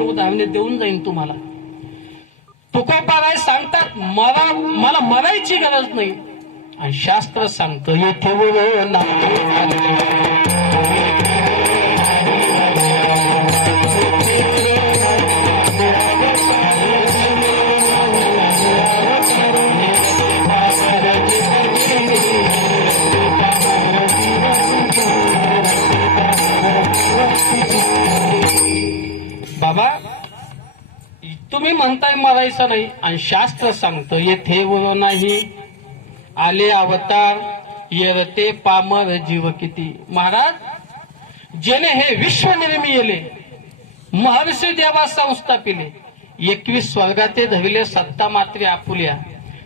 उदाहरणे देऊन जाईन तुम्हाला. तुकोबाराय सांगतात मला मरायची गरज नाही, आणि शास्त्र सांगतं येथे बाबा तुम्ही म्हणताय मरायचं नाही, आणि शास्त्र सांगतं येथे नाही. आले अवतार येरते पामर जीव किती. महाराज जेने हे विश्व निर्मी येले, महर्षी देवा संस्थापिले, 21 स्वर्गाते धविले सत्ता मात्रे आपुल्या.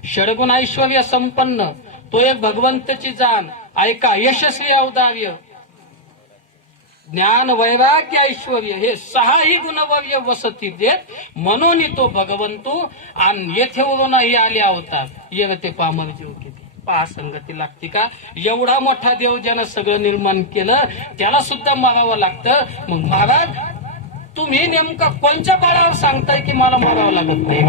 षडगुण ऐश्वर्य संपन्न तो एक भगवंतची जाण. ऐका यशस्वी औदार्य ज्ञान वैराग्य ऐश्वर्य हे 6ही गुणवर्य वसती देत, म्हणून तो भगवंतू आणि येथे नाही आले अवतार येते पामर जीव किती. पहा संगती लागते का. एवढा मोठा देव ज्यानं सगळं निर्माण केलं त्याला सुद्धा मारावं लागतं. मग महाराज तुम्ही नेमकं कोणत्या बाळावर सांगताय की मला मारावं लागत नाही.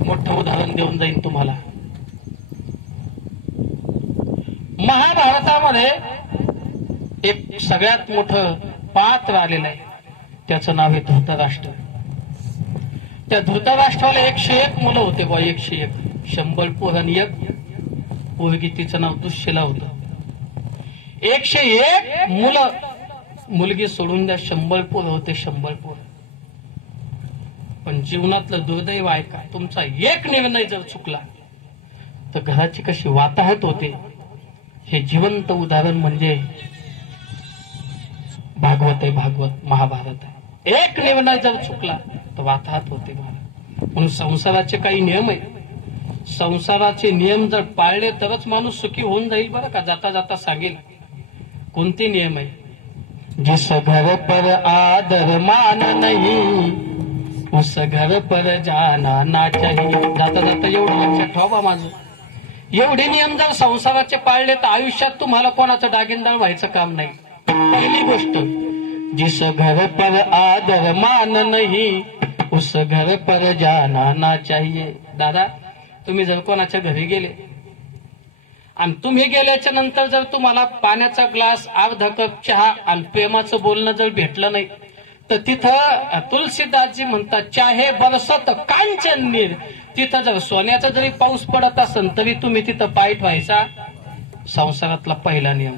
मोठं उदाहरण देऊन जाईन तुम्हाला. महाभारतामध्ये एक सगळ्यात मोठं पात्र आलेलं आहे, त्याचं नाव आहे धृतराष्ट्र. त्या धृतराष्ट्राला 101 मुलं होते बा. 101 100 पोर आणि 1 पोरगी, तिचं नाव दुःशिला होतं. 101 मुलं, मुलगी सोडून द्या, 100 पोर होते. 100 पोर. पण जीवनातलं दुर्दैव आहे का, तुमचा एक निर्णय जर चुकला तर घराची कशी वाताहत होते हे जिवंत उदाहरण म्हणजे भागवत आहे. भागवत महाभारत आहे. एक निर्णय जर चुकला तर वाताहत होते महाराज. म्हणून संसाराचे काही नियम आहेत. संसाराचे नियम जर पाळले तरच माणूस सुखी होऊन जाईल बरं का. जाता जाता सांगेल कोणते नियम आहे. जिस घर पर आदर मान नहीं उस घर पर जाना ना चाहिए. जाता जाता एवढं लक्षात ठेवा माझं. एवढे नियम जर संसाराचे पाळले तर आयुष्यात तुम्हाला कोणाचं डागिंदार व्हायचं काम नाही. पहिली गोष्ट, जिस घर पर आदर मान नहीं उस घर पर जाना ना चाहिए. दादा तुम्ही जर कोणाच्या घरी गेले आणि तुम्ही गेल्याच्या नंतर जर तुम्हाला पाण्याचा ग्लास, अर्धा कप चहा आणि प्रेमाचं बोलणं जर भेटलं नाही तर तिथं तुलसीदासजी म्हणतात चाहे बरसत कांचन नीर. तिथं जर सोन्याचा जरी पाऊस पडत असेल तरी तुम्ही तिथं पाय ठेवायचा. संसारातला पहिला नियम.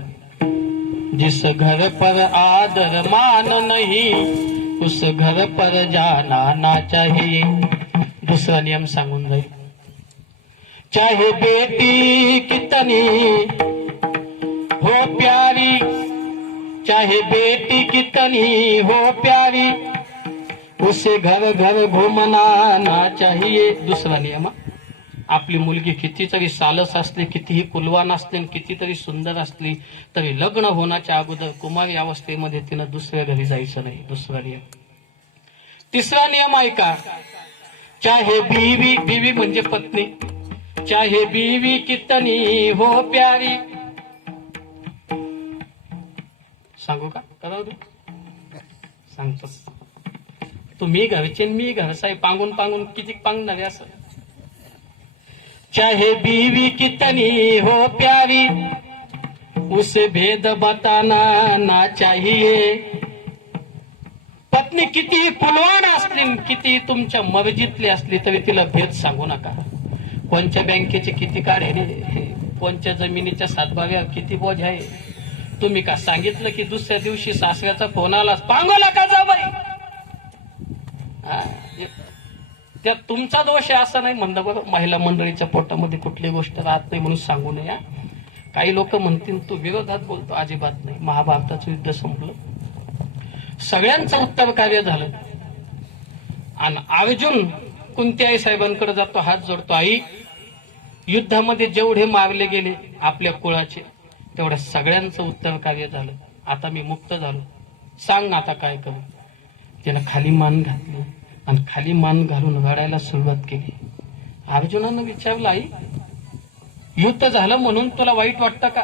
जिस घर पर आदर मान नहीं उस घर पर जाना ना चाहिए. दुसरा नियम सांगून जाईल. चाहे बेटी कितनी हो प्यारी, चाहे बेटी कितनी हो प्यारी उसे घर घर घुमना ना चाहिए. दुसरा नियम, आपली मुलगी कितीतरी सालस असली, कितीही कुलवान असली, कितीतरी सुंदर असली तरी लग्न होण्याच्या अगोदर कुमारी अवस्थेमध्ये तिनं दुसऱ्या घरी जायचं नाही. दुसरा नियम. तिसरा नियम ऐका. चाहे बीवी, बीवी म्हणजे पत्नी, चाहे बीवी कितनी हो प्यारी. सांगू का, करावं दे, सांगतो. तुम्ही घरचे मी घरचा आहे, पांगून पांगून किती पांगणार आहे असं. चाहे बीवी कितनी हो प्यारी उसे भेद बताना ना चाहिए. पत्नी किती कुलवान असली, किती तुमच्या मर्जीतली असली तरी तिला भेद सांगू नका. कोणत्या बँकेचे किती कार्ड आहे, कोणत्या जमिनीच्या सातबाव्यावर किती बोज आहे. तुम्ही का सांगितलं की दुसऱ्या दिवशी सासऱ्याचा फोन आला, पांगोला का जा बाई. त्यात तुमचा दोष आहे असं नाही म्हणलं बरं. महिला मंडळीच्या पोटामध्ये कुठली गोष्ट राहत नाही म्हणून सांगू नये. काही लोक म्हणतील तू विरोधात बोलतो. अजिबात नाही. महाभारताचं युद्ध संपलं, सगळ्यांचं उत्तर कार्य झालं आणि अर्जुन कुंती साहेबांकडे जातो, हात जोडतो. आई, युद्धामध्ये जेवढे मारले गेले आपल्या कुळाचे तेवढ्या सगळ्यांचं उत्तर कार्य झालं. आता मी मुक्त झालो, सांग आता काय करू. त्याला खाली मान घातली आणि खाली मान घालून रडायला सुरुवात केली. अर्जुनानं विचारलं, आई युद्ध झालं म्हणून तुला वाईट वाटतं का.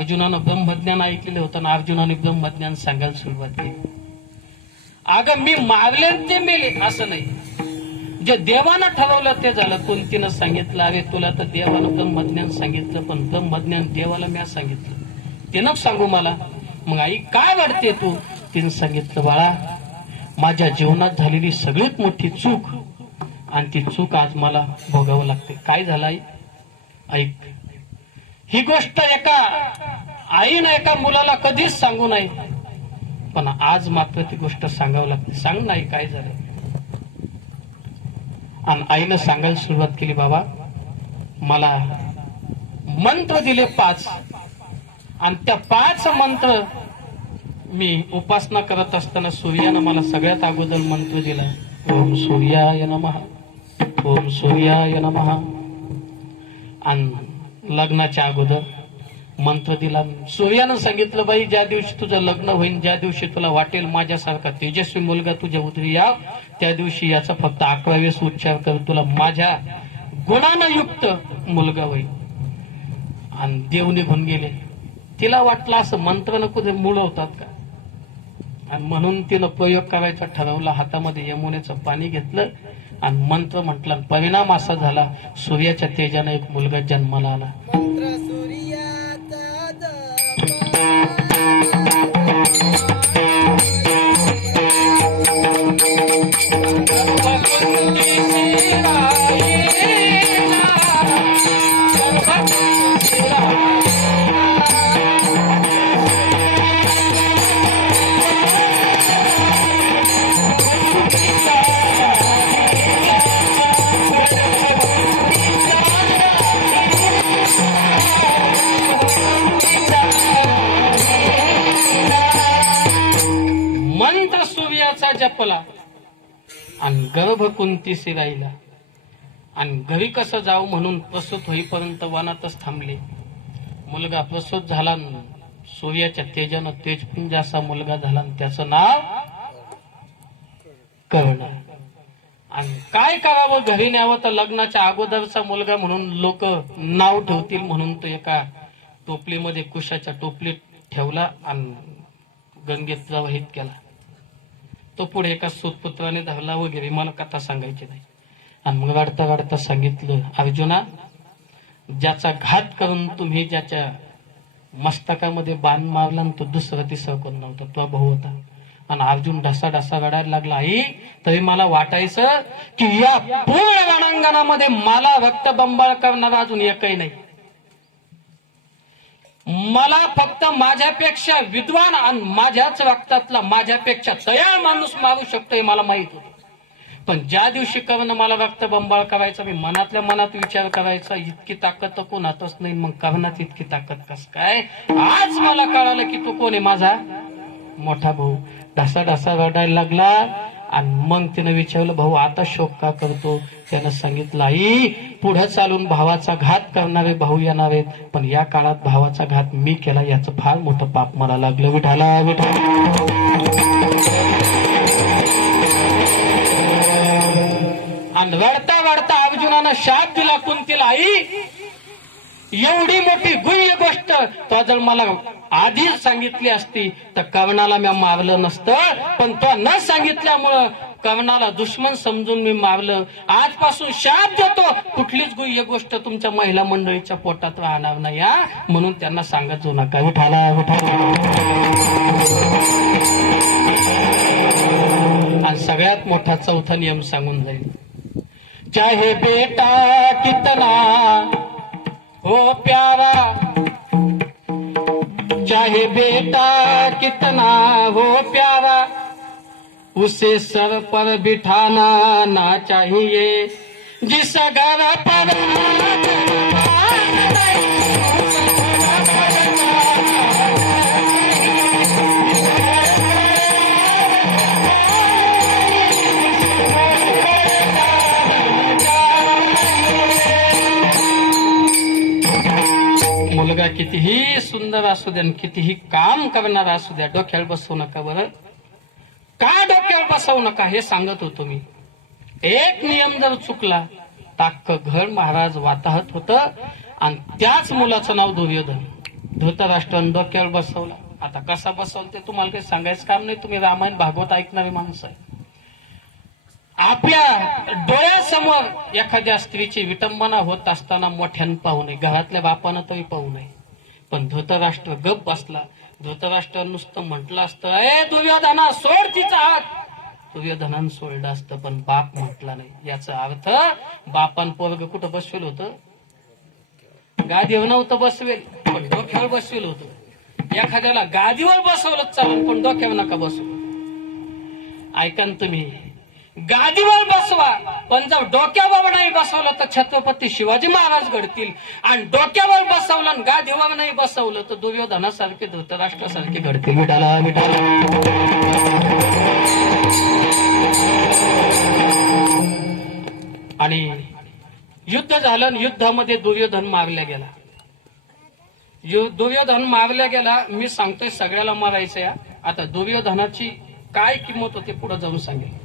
अर्जुनानं ब्रह्मज्ञान ऐकलेलं होतं ना, अर्जुनाने ब्रह्मज्ञान सांगायला सुरुवात केली. अगं मी मारले ते मेले असं नाही, जे देवानं ठरवलं ते झालं. कोणतीनं सांगितलं, अरे तुला तर देवानं ब्रह्मज्ञान सांगितलं, पण ब्रह्मज्ञान देवाला मी सांगितलं, तिनं सांगू मला. मग आई काय वाटते तू? तिनं सांगितलं, बाळा माझ्या जीवनात झालेली सगळ्यात मोठी चूक, आणि ती चूक आज मला भोगावं लागते. काय झालं आई? ऐक, ही गोष्ट एका आईनं एका मुलाला कधीच सांगू नये, पण आज मात्र ती गोष्ट सांगावं लागते. सांग नाही काय झालं. आणि आईनं सांगायला सुरुवात केली, बाबा मला मंत्र दिले 5, आणि त्या 5 मंत्र मी उपासना करत असताना सूर्यानं मला सगळ्यात अगोदर मंत्र दिला, ओम सूर्याय नमः, ओम सूर्याय नमः. आणि लग्नाच्या अगोदर मंत्र दिला. सूर्यानं सांगितलं, बाई ज्या दिवशी तुझं लग्न होईल, ज्या दिवशी तुला वाटेल माझ्यासारखा तेजस्वी मुलगा तुझ्या उदरी याव, त्या दिवशी याचा फक्त 11 वेळेस उच्चार कर, तुला माझ्या गुणानं युक्त मुलगा होईल. आणि देव निघून गेले. तिला वाटलं असं मंत्र नको ते मुळवतात का, आणि म्हणून तिनं प्रयोग करायचा ठरवला. हातामध्ये यमुनेचं पाणी घेतलं आणि मंत्र म्हटला. परिणाम असा झाला, सूर्याच्या तेजाने एक मुलगा जन्माला आला. मंत्र सूर्याचा जपला आणि गर्भ कुंतीसी राहिला. आणि घरी कसं जाऊ म्हणून प्रसूत होईपर्यंत वनातच थांबले. मुलगा प्रसूत झाला, सूर्याच्या तेजानं तेजपुंज असा मुलगा झाला, आणि त्याचं नाव कर्ण. आणि काय करावं, घरी न्यावं तर लग्नाच्या अगोदरचा मुलगा म्हणून लोक नाव ठेवतील म्हणून तो एका टोपलीमध्ये, कुशाच्या टोपलीत ठेवला आणि गंगेत प्रवाहित केला. तो पुढे एका सूतपुत्राने धरला वगैरे, मला कथा सांगायची नाही. आणि मग वाढता वाढता सांगितलं, अर्जुना ज्याचा घात करून तुम्ही ज्याच्या मस्तकामध्ये बाण मारला तो दुसरा तिसरा कोण नव्हता, तो भाऊ होता. आणि अर्जुन ढसा ढसा रडायला लागला. आई तरी मला वाटायचं की या पूर्ण रणांगणामध्ये मला रक्तबंबाळ करणारा अजून एकही नाही. मला फक्त माझ्यापेक्षा विद्वान आणि माझ्याच रक्तातला माझ्यापेक्षा तयार माणूस मारू शकतो हे मला माहित होतं. पण ज्या दिवशी कर्ण मला रक्तबंबाळ करायचा, मी मनातल्या मनात विचार करायचा, इतकी ताकद तर कोणातच नाही, मग कर्णात इतकी ताकद कस काय? आज मला कळालं की तो कोण आहे, माझा मोठा भाऊ. ढसा ढसा रडायला लागला. आणि मग तिनं विचारलं, भाऊ आता शोक का करतो? त्यानं सांगितलं, आई पुढे चालून भावाचा घात करणारे भाऊ येणार आहेत, पण या काळात भावाचा घात मी केला, याचं फार मोठं पाप मला लागलं. विठाला विठाला. आणि रडता रडता अर्जुनानं शाप दिला कुंतीला, आई एवढी मोठी गुह्य गोष्ट तो जर मला आधीच सांगितली असती तर कर्णाला मी मारलं नसतं, पण तो न सांगितल्यामुळं कर्णाला दुश्मन समजून मी मारलं. आजपासून शाप देतो, कुठलीच गुह्य गोष्ट तुमच्या महिला मंडळीच्या पोटात राहणार नाही, म्हणून त्यांना सांगत जाऊ नका. विठाला विठाला. आणि सगळ्यात मोठा चौथा नियम सांगून जाईल, चाहे बेटा कितना हो प्यारा, चाहे बेटा कितना हो प्यारा, उसे सर पर बिठाना ना चाहिए, जिस घर पर मुलगा कितीही सुंदर असू द्या, कितीही काम करणारा असू द्या, डोक्यावर बसवू नका. बरं का डोक्यावर बसवू नका हे सांगत होतो मी. एक नियम जर चुकला तर घर महाराज वाताहत होत. आणि त्याच मुलाचं नाव दुर्योधन. धृतराष्ट्रानं डोक्यावर बसवला. आता कसा बसवला ते तुम्हाला काही सांगायचं काम नाही, तुम्ही रामायण भागवत ऐकणारी माणसं आहे. आपल्या डोळ्यासमोर एखाद्या स्त्रीची विटंबना होत असताना मोठ्यानं पाहू नये, घरातल्या बापानं तरी पाहू नये. पण धृतराष्ट्र गप बसला. धृतराष्ट्र नुसतं म्हटलं असतं, ए दुर्योधना सोड तिचा हात, दुर्योधनानं सोडलं असतं, पण बाप म्हटला नाही. याचा अर्थ बापान पोरग कुठं बसवेल होतं? गादीवर नव्हतं बसवेल, पण डोक्यावर बसवेल होतं. एखाद्याला गादीवर बसवलं चालेल, पण डोक्यावर नका बसवू. ऐका ना तुम्ही, गादीवर बसवा, पण जर डोक्यावर नाही बसवलं तर छत्रपती शिवाजी महाराज घडतील, आणि डोक्यावर बसवलं आणि गादीवर नाही बसवलं तर दुर्योधनासारखे धृतराष्ट्रासारखे घडतील. विठाला विठाला. आणि युद्ध झालं, युद्धामध्ये दुर्योधन मारल्या गेला. दुर्योधन मारल्या गेला. मी सांगतोय सगळ्याला मारायचं या. आता दुर्योधनाची काय किंमत होती पुढे जाऊन सांगेल.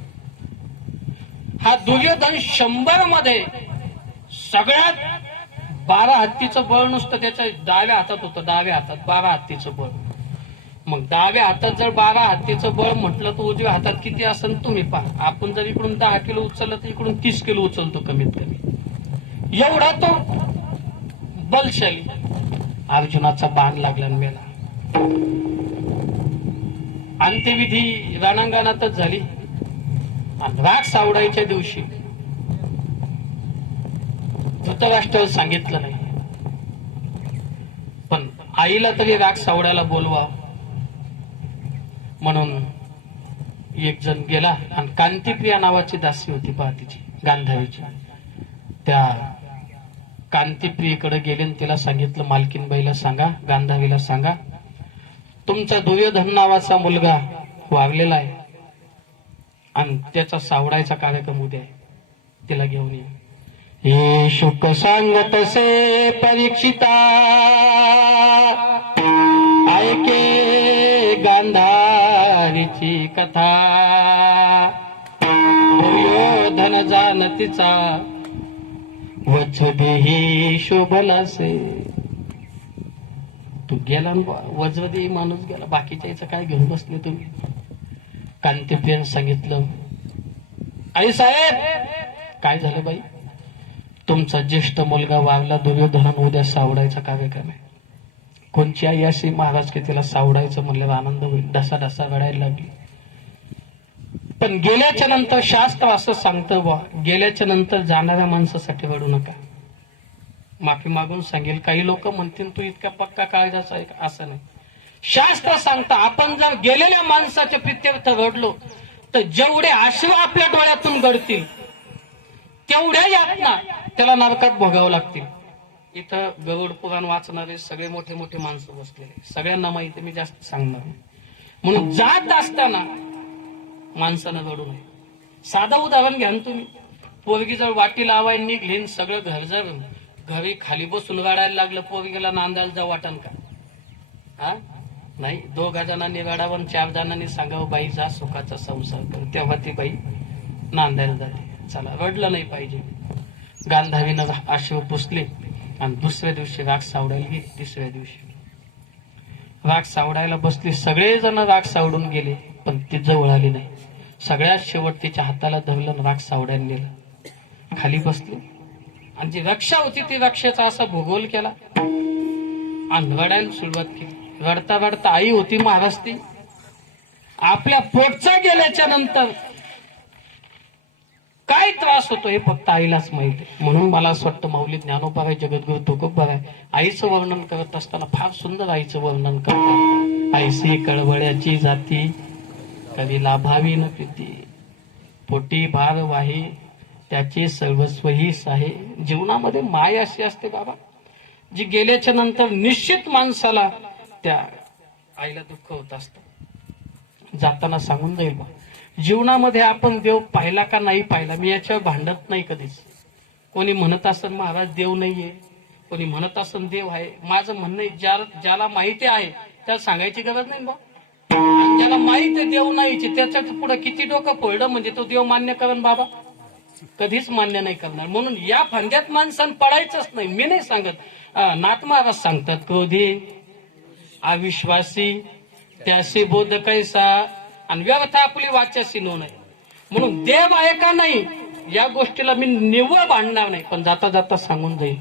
हा दुर्योधन 100 मध्ये सगळ्यात 12 हत्तीचं बळ नुसतं त्याच्या डाव्या हातात होतं. डाव्या हातात 12 हत्तीचं बळ. मग डाव्या हातात जर 12 हत्तीचं बळ म्हटलं तर उजव्या हातात किती असेल तुम्ही पहा. आपण जर इकडून 10 किलो उचललं तर इकडून 30 किलो उचलतो कमीत कमी. एवढा तो बलशाली. अर्जुनाचा बाण लागला आणि मेला. अंत्यविधी रणांगणातच झाली. आणि राग सावडायच्या दिवशी धृतराष्ट्राला सांगितलं नाही, पण आईला तरी राग सावडायला बोलवा म्हणून एक जण गेला. आणि कांतीप्रिया नावाची दासी होती पहा तिची, गांधारीची. त्या कांतीप्रियेकडे गेले आणि तिला सांगितलं, मालकीनबाईला सांगा, गांधारीला सांगा, तुमचा दुर्योधन नावाचा मुलगा वागलेला आहे आणि त्याचा सावडायचा कार्यक्रम उद्या आहे, तिला घेऊन ये. हे शुक सांगत से परीक्षिता, ऐके गांधारीची कथा. दुर्योधन जानतीचा वज्रदेही शोभलासे. तू गेला वज्रदेही माणूस गेला, बाकीच्या याचं काय घेऊन बसले तुम्ही. कांतीप्रियानं सांगितलं, आई साहेब काय झालं बाई, तुमचा ज्येष्ठ मुलगा वागला, दुर्योधनानं उद्या सावडायचा कार्यक्रम आहे. कोणची आई अशी महाराज की तिला सावडायचं म्हणल्यावर आनंद होईल. ढसा ढसा रडायला लागली. पण गेल्याच्या नंतर शास्त्र असं सांगतं बा, गेल्याच्या नंतर जाणाऱ्या माणसासाठी रडू नका. माफी मागून सांगेल. काही लोक म्हणतील तू इतका पक्का काळजाचा आहे, असं नाही. शास्त्र सांगतं आपण जर गेलेल्या माणसाच्या प्रित्यर्थ रडलो तर जेवढे अश्रू आपल्या डोळ्यातून गळतील तेवढ्या यातना त्याला नरकात भोगावं लागतील. इथं गरुड पुराण वाचणारे सगळे मोठे मोठे माणसं बसलेले, सगळ्यांना माहिती, मी जास्त सांगणार नाही. म्हणून जात असताना माणसानं रडू नये. साधं उदाहरण घ्या ना तुम्ही. पोरगी जर वाटी लावायला निघली, सगळं घर जर घरी खाली बसून रडायला लागलं, पोरगीला नांदायला जाऊ वाटन का? हा नाही. 2 जणांनी रडावं, 4 जणांनी सांगावं बाई जा सुखाचा संसार कर, तेव्हा ती बाई नांदायला जाते. चला, रडलं नाही पाहिजे. गांधारीनं अश्रू पुसले आणि दुसऱ्या दिवशी राग सावडायला गेली. तिसऱ्या दिवशी राग सावडायला बसली. सगळेजण राग सावडून गेले, पण ती जवळ आली नाही. सगळ्यात शेवट तिच्या हाताला धरलं, राग सावडायला नेलं. खाली बसली आणि जी रक्षा होती ती रक्षेचा असा भूगोल केला आणि रडायला सुरुवात केली. रडता रडता आई होती महाराज ती आपल्या पोटचा गेल्याच्या नंतर काय त्रास होतो हे फक्त आईलाच माहिती. म्हणून मला असं वाटतं माऊली ज्ञानोबा जगद्गुरु तुकोबा आईचं वर्णन करत असताना फार सुंदर आईचं वर्णन करतात. आईसी कळवळ्याची जाती कधी लाभावी न प्रीती, पोटी भार वाहे त्याचे सर्वस्वही साहे. जीवनामध्ये माय अशी असते बाबा, जी गेल्याच्या नंतर निश्चित माणसाला त्या आईला दुःख होत असतं. जाताना सांगून जाईल बा, जीवनामध्ये आपण देव पाहिला का नाही पाहिला, मी याच्यावर भांडत नाही कधीच. कोणी म्हणत असेल महाराज देव नाहीये, कोणी म्हणत असेल देव आहे. माझं म्हणणं ज्याला माहिती आहे त्याला सांगायची गरज नाही बा. ज्याला माहिती आहे देव नाहीचे त्याच्या पुढे किती डोकं फोडलं म्हणजे तो देव मान्य करण बाबा, कधीच मान्य नाही करणार. म्हणून या फंद्यात माणसानं पडायचंच नाही. मी नाही सांगत, नाथ महाराज सांगतात, क्रोधी अविश्वासी त्याशी बोध कैसा आणि व्यर्थ आपली वाच्यासी नोंद आहे. म्हणून देव आहे का नाही या गोष्टीला मी निव्वळ भांडणार नाही, पण जाता जाता सांगून जाईल.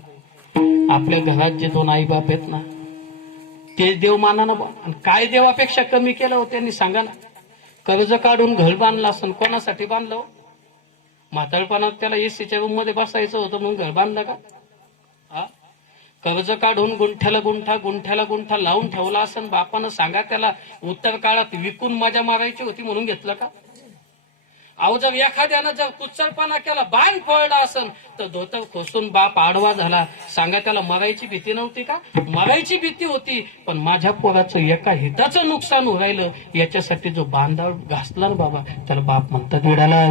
आपल्या घरात जे 2 आई बाप आहेत ना ते देव माना ना. आणि काय देवापेक्षा कमी केलं हो त्यांनी सांगा ना. कर्ज काढून घर बांधलं असं कोणासाठी बांधलं? म्हातारपणात त्याला एसीच्या रूम मध्ये बसायचं होतं म्हणून घर बांधलं का? कर्ज काढून गुंठ्याला गुंठा लावून ठेवला असं बापानं सांगा त्याला उत्तर काळात विकून मजा मारायची होती म्हणून घेतलं का? अहो जर एखाद्यानं जर कुच्चरपणा केला बाण फोडला असन तर धोतर खोसून बाप आडवा झाला, सांगा त्याला मरायची भीती नव्हती का? मरायची भीती होती, पण माझ्या पोराचं एका हिताचं नुकसान हो राहिलं याच्यासाठी जो बांधाव घासला ना बाबा त्याला बाप म्हणतात. विडाला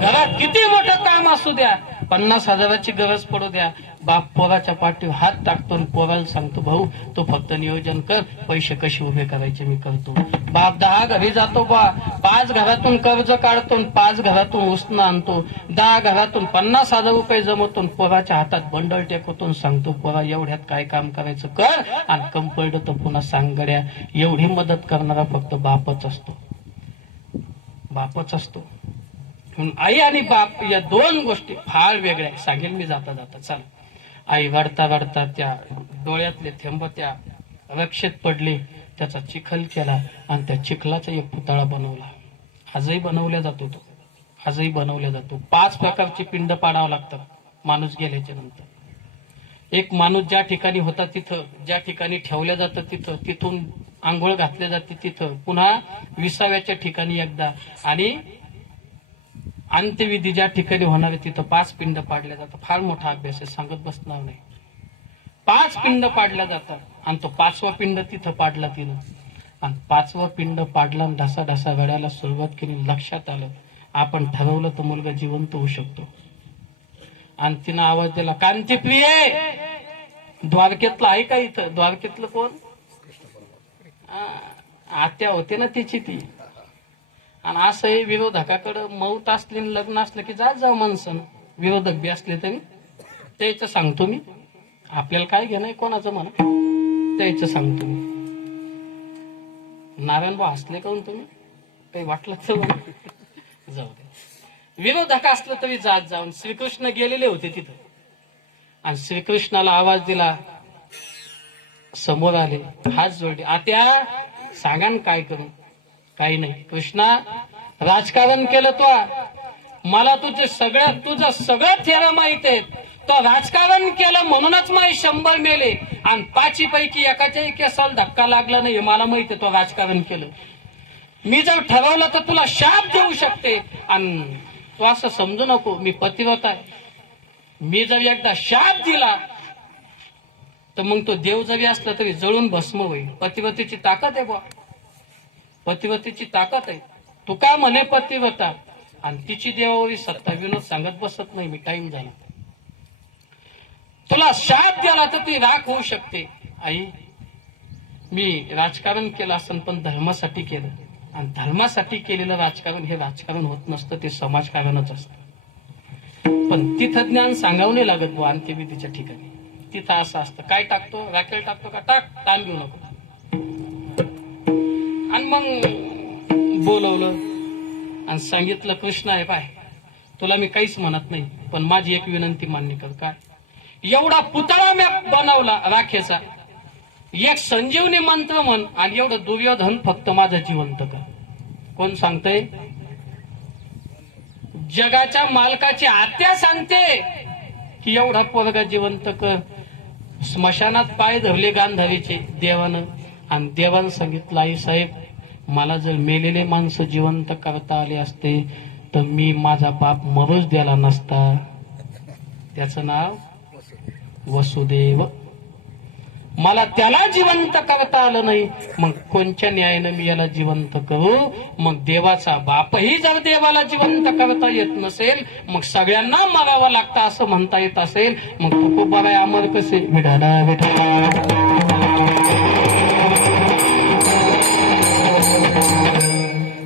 घरात किती मोठं काम असू द्या, 50,000ची गरज पडू द्या, बाप पोराच्या पाठीवर हात टाकतो आणि पोराला सांगतो भाऊ तू फक्त नियोजन कर, पैसे कसे उभे करायचे मी करतो. बाप 10 घरी जातो, 5 घरातून कर्ज काढतो, 5 घरातून उसनं आणतो, 10 घरातून 50,000 रुपये जमवतो, पोराच्या हातात बंडल टेकवतो, सांगतो पोरा एवढ्यात काय काम करायचं कर आणि कम पडलं तर पुन्हा सांग गड्या. एवढी मदत करणारा फक्त बापच असतो, बापच असतो. आई आणि बाप या 2 गोष्टी फार वेगळ्या सांगेल मी जाता जाता. चल, आई रडता रडता त्या डोळ्यातले थेंब त्या रक्षेत पडले, त्याचा चिखल केला आणि त्या चिखलाचा एक पुतळा बनवला. आजही बनवला जातो तो, आजही बनवला जातो. 5 प्रकारची पिंड पाडावं लागतात माणूस गेल्याच्या नंतर. एक माणूस ज्या ठिकाणी होता तिथं, ज्या ठिकाणी ठेवलं जातं तिथं, तिथून आंघोळ घातल्या जाते तिथं, पुन्हा 20व्याच्या ठिकाणी एकदा, आणि अंत्यविधी ज्या ठिकाणी होणार आहे तिथं 5 पिंड पाडल्या जातात. फार मोठा अभ्यास आहे, सांगत बसणार नाही. 5 पिंड पाडल्या जातात आणि तो 5वा पिंड तिथं पाडला तिनं, आणि 5वा पिंड पाडला आणि ढसा ढसा गड्याला सुरुवात केली. लक्षात आलं आपण ठरवलं तर मुलगा जिवंत होऊ शकतो. आणि तिनं आवाज दिला, कांतीप्रिये, द्वारकेतलं आहे का इथं? द्वारकेतलं कोण? आत्या होते ना तिची ती. आणि असंही विरोधकाकडे मौत असले लग्न असलं की जाऊ माणसं, विरोधक बी असले तरी त्याचं सांगतो मी. आपल्याला काय घेणं कोणाचं म्हणा, त्याचं सांगतो मी. नारायणभाऊ हसले काहून तुम्ही? काही वाटलं तर जाऊ दे. विरोधक असलं तरी जाऊन श्रीकृष्ण गेलेले होते तिथं आणि श्रीकृष्णाला आवाज दिला, समोर आले, हात जोडले, आत्या सांगा ना काय करू? काही नाही कृष्णा, राजकारण केलं तो, मला तुझं सगळं थेरं माहित आहे. तो राजकारण केलं म्हणूनच माझे 100 मेले आणि 5 पैकी एकाच्याही केसाला धक्का लागला नाही मला माहित आहे. तो राजकारण केलं. मी जर ठरवलं तर तुला शाप देऊ शकते आणि तू असं समजू नको मी पतिव्रत आहे. मी जर एकदा शाप दिला तर मग तो देव जरी असला तरी जळून भस्म होईल. पतिव्रतेची ताकद आहे बा, पतिव्रतेची ताकद आहे. तू का म्हणे पतिव्रता आणि तिची देवावरी सत्ता. विनोद सांगत बसत नाही मी, टाइम झाला. तुला शाप द्याला तर ती राख होऊ शकते. आई मी राजकारण केलं असं पण धर्मासाठी केलं, आणि धर्मासाठी केलेलं राजकारण हे राजकारण होत नसतं, ते समाजकारणच असतं. पण तिथं ज्ञान सांगावं नाही लागत बुवा. अंत्यविधीच्या ठिकाणी तिथं असं असतं, काय टाकतो? राखेल टाकतो का? टाक, ताण घेऊ नको. आणि मग बोलवलं आणि सांगितलं, कृष्ण आहे पाय, तुला मी काहीच म्हणत नाही, पण माझी एक विनंती मान्य कर. काय? एवढा पुतळा मी बनवला राखेचा, एक संजीवनी मंत्र म्हण आणि एवढं दुर्योधन फक्त माझं जिवंत कर. कोण सांगतंय? जगाच्या मालकाची आत्या सांगते की एवढा पोरगा जिवंत कर. स्मशानात पाय धरले गांधारीचे देवानं, आणि देवानं सांगितलं, आई साहेब मला जर मेलेले माणसं जिवंत करता आले असते तर मी माझा बाप मरूच द्याला नसता. त्याचं नाव वसुदेव. मला त्याला जिवंत करता आलं नाही, मग कोणत्या न्यायानं मी याला जिवंत करू? मग देवाचा बापही जर देवाला जिवंत करता येत नसेल, मग सगळ्यांना मरावं लागतं असं म्हणता येत असेल, मग तू बराय अमर कसे? विठाला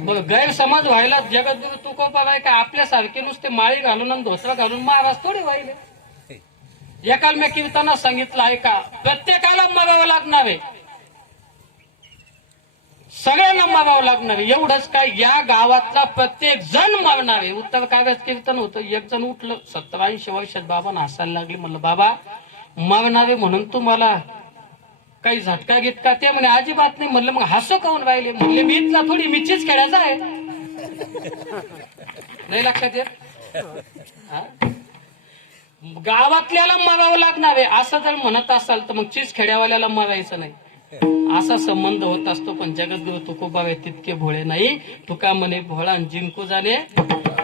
बघ, गैरसमज व्हायला जगद्गुरु तुकोबा काय आपल्यासारखे नुसते माळी घालून आणि धोसरा घालून महाराज थोडे व्हायले. एकाल मी कीर्तनात सांगितलं आहे का, प्रत्येकाला मरावं लागणार आहे, सगळ्यांना मारावं लागणार आहे. एवढंच काय, या गावातला प्रत्येक जण मारणार आहे. उत्तर काव्यात कीर्तन होतं, एक जण उठलं 70-80 वर्षात, बाबा हसायला लागली. म्हणलं बाबा मारणारे म्हणून तुम्हाला काही झटका घेत का? ते म्हणे अजिबात नाही. म्हणलं मग हसो काऊन राहिले? म्हणले मी इथला थोडी मिचीच खेळायचा आहे. नाही लक्षात येत? गावातल्याला मारावं लागणार आहे असं जर म्हणत असाल तर मग चीज खेड्यावाल्याला मारायचं नाही, असा संबंध होत असतो. पण जगद्गुरु तुकोबावे तितके भोळे नाही, तुका म्हणे भोळा जिंकू जाणे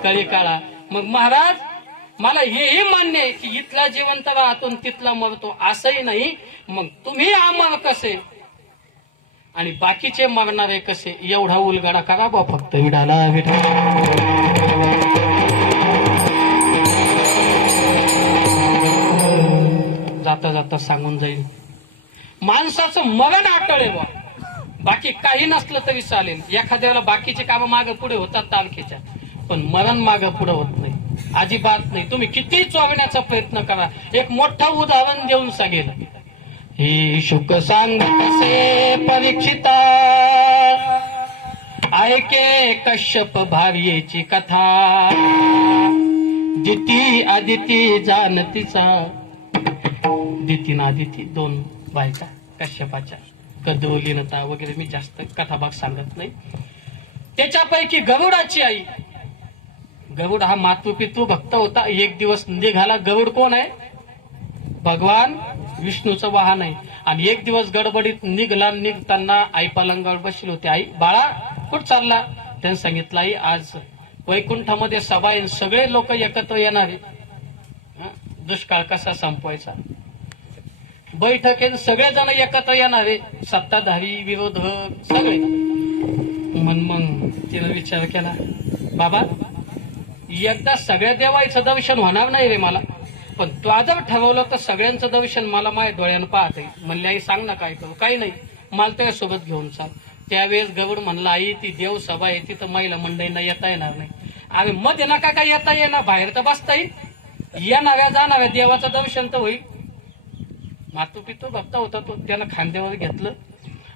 कळी काळा. मग महाराज मला हेही मान्य आहे की इथला जिवंत राहतो तिथला मरतो असंही नाही. मग तुम्ही अमर कसे आणि बाकीचे मरणारे कसे, एवढा उलगडा करा बा फक्त विडाला जाता जाता सांगून जाईल. माणसाचं मरण अटळ आहे बा, बाकी काही नसलं तरी चालेल. एखाद्याला बाकीचे कामं मागे पुढे होतात तारखेच्या, पण मरण मागे पुढे होत नाही, अजिबात नाही. तुम्ही किती चोरण्याचा प्रयत्न करा. एक मोठं उदाहरण देऊन सांगेल. ही शुक सांग कसे परीक्षिता, ऐके कश्यप भार्येची कथा, दिती आदिती जानतीचा. दिती ना आदिती दोन बायका कश्यपाच्या, कदोलिनता वगैरे, मी जास्त कथाभाग सांगत नाही. त्याच्यापैकी गरुडाची आई, गरुड हा मातू पितू भक्त होता. एक दिवस निघाला. गरुड कोण आहे? भगवान विष्णूचं वाहन आहे. आणि एक दिवस गडबडीत निघाला. निघताना आई पलंगावर बसली होती. आई बाळा कुठं चालला? त्याने सांगितलं आई आज वैकुंठामध्ये सभा आहे, सगळे लोक एकत्र येणारे, दुष्काळ कसा संपवायचा, बैठकीत सगळेजण एकत्र येणारे, सत्ताधारी विरोधक सगळे. मग तिनं विचार केला, बाबा एकदा सगळ्या देवाचं दर्शन होणार नाही रे मला, पण तू जर ठरवलं तर सगळ्यांचं दर्शन मला माझ्या डोळ्यानं पाहते. म्हणले आई सांग ना काय करू? काही नाही, मला तुझ्या सोबत घेऊन चाल. त्यावेळेस गरुड म्हणला आई ती देव सभा आहे, तिथं महिला मंडळींना येता येणार नाही. अरे मध्ये नका काय येता येणार, बाहेर तर बसता येईल, येणाऱ्या जाणाऱ्या देवाचं दर्शन तर होईल. मातू पितू भक्त होता तो, त्यानं खांद्यावर घेतलं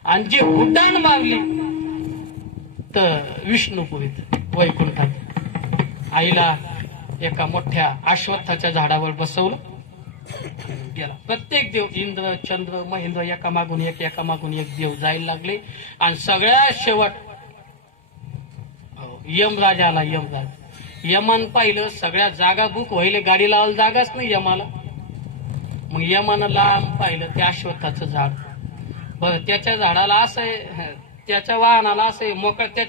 आणि जी उड्डाण मारली तर विष्णुपुरीत वैकुंठात. आईला एका मोठ्या अश्वत्थाच्या झाडावर बसवलं, गेला. प्रत्येक देव इंद्र चंद्र महेंद्र एका मागून एक देव जायला लागले. आणि सगळ्यात शेवट यमराज आला. यमान पाहिलं सगळ्या जागा बुक व्हायला, गाडी लावायला जागाच नाही यमाला. मग यमानं लांब पाहिलं त्या अश्वत्थाचं झाड. बरं त्याच्या झाडाला असं आहे, त्याच्या वाहनाला असं आहे मोकळ, त्याच्या